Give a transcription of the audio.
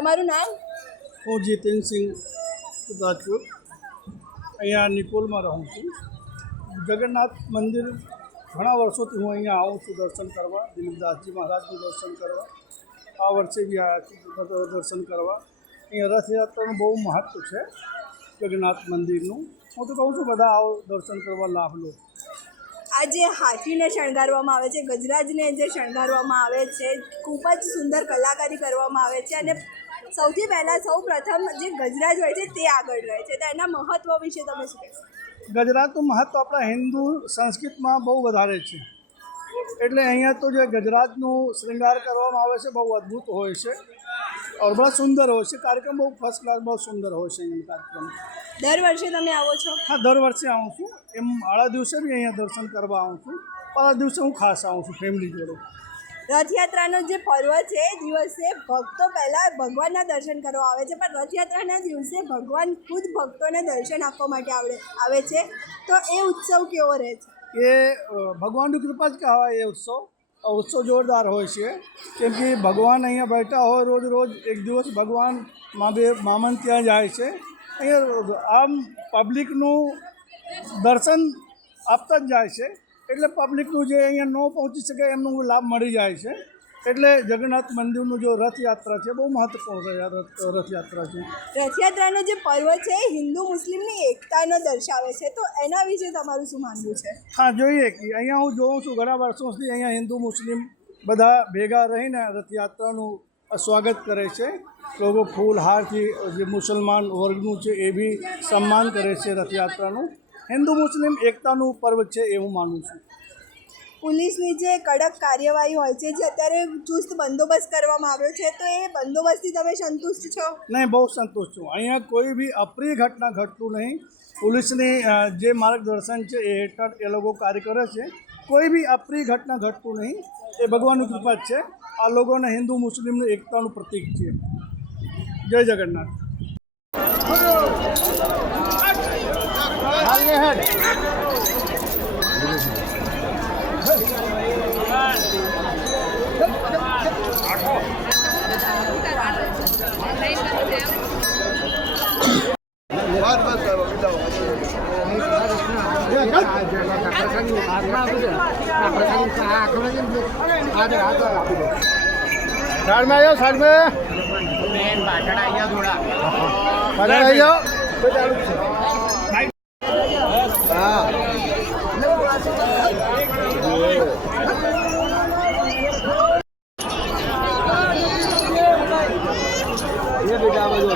તમારું નામ? હું જીતેન સિંહ રાજપૂત અહીંયા નિકોલમાં રહું છું. જગન્નાથ મંદિર ઘણા વર્ષોથી હું અહીંયા આવું છું દર્શન કરવા, દિલીપદાસજી મહારાજનું દર્શન કરવા. આ વર્ષે બી આવ્યા છું દર્શન કરવા. અહીંયા રથયાત્રાનું બહુ મહત્ત્વ છે જગન્નાથ મંદિરનું. હું તો કહું છું બધા આવો દર્શન કરવા, લાભ લો. આ જે હાથીને શણગારવામાં આવે છે, ગજરાજને જે શણગારવામાં આવે છે, ખૂબ જ સુંદર કલાકારી કરવામાં આવે છે અને સૌથી પહેલાં સૌ પ્રથમ જે ગજરાજ હોય છે તે આગળ રહે છે. તો એના મહત્ત્વ વિશે તમે શું કહેશો? ગજરાજનું મહત્ત્વ આપણા હિન્દુ સંસ્કૃતમાં બહુ વધારે છે. એટલે અહીંયા તો જે ગજરાજનું શ્રૃંગાર કરવામાં આવે છે બહુ અદ્ભુત હોય છે और બહુ સુંદર હોય છે. કાર્યક્રમ બહુ ફર્સ્ટ ક્લાસ, બહુ સુંદર હોય છે અહીંયા કાર્યક્રમ. દર વર્ષે તમે આવો છો? હા, દર વર્ષે આવું છું. એમ આડા દિવસે બી અહીંયા દર્શન કરવા આવું છું. પણ આ દિવસે હું ખાસ આવું છું ફેમિલી જોડે. રથયાત્રાનો જે પર્વ છે એ દિવસે ભક્તો પહેલાં ભગવાનના દર્શન કરવા આવે છે, પણ રથયાત્રાના દિવસે ભગવાન ખુદ ભક્તોને દર્શન આપવા માટે આવે છે. તો એ ઉત્સવ કેવો રહે છે? એ ભગવાનની કૃપા જ કહેવાય. એ ઉત્સવ જોરદાર હોય છે. કેમ કે ભગવાન અહીંયા બેઠા હોય રોજ એક દિવસ ભગવાન મામન ત્યાં જાય છે. અહીંયા આમ પબ્લિકનું દર્શન આપતા જ જાય છે. એટલે પબ્લિકનું જે અહીંયા ન પહોંચી શકે એમનો લાભ મળી જાય છે. એટલે જગન્નાથ મંદિરનું જો રથયાત્રા છે બહુ મહત્વપૂર્ણ રથયાત્રા છે. રથયાત્રાનો જે પર્વ છે એ હિન્દુ મુસ્લિમની એકતાનો દર્શાવે છે. તો એના વિશે તમારું શું માનવું છે? હા, જોઈએ કે અહીંયા હું જોઉં છું ઘણા વર્ષોથી અહીંયા હિન્દુ મુસ્લિમ બધા ભેગા રહીને રથયાત્રાનું સ્વાગત કરે છે. લોકો ફૂલ હારથી જે મુસલમાન વર્ગનું છે એ બી સન્માન કરે છે રથયાત્રાનું. હિન્દુ મુસ્લિમ એકતાનું પર્વ છે એવું માનું છું. પોલીસની જે કડક કાર્યવાહી હોય છે, જે અત્યારે ચુસ્ત બંદોબસ્ત કરવામાં આવ્યો છે, તો એ બંદોબસ્તથી તમે સંતુષ્ટ છો? નહીં, બહુ સંતુષ્ટ છું. અહીંયા કોઈ બી અપ્રિય ઘટના ઘટતું નહીં. પોલીસની જે માર્ગદર્શન છે એ હેઠળ એ લોકો કાર્ય કરે છે. કોઈ બી અપ્રિય ઘટના ઘટતું નહીં. એ ભગવાનની કૃપા જ છે. આ લોકોને હિન્દુ મુસ્લિમની એકતાનું પ્રતીક છે. જય જગન્નાથ. साइड में आ जाओ, साइड में पाछड़ आई जाओ, थोड़ा पाछड़ आई जाओ. हाँ, ये बेटा बजो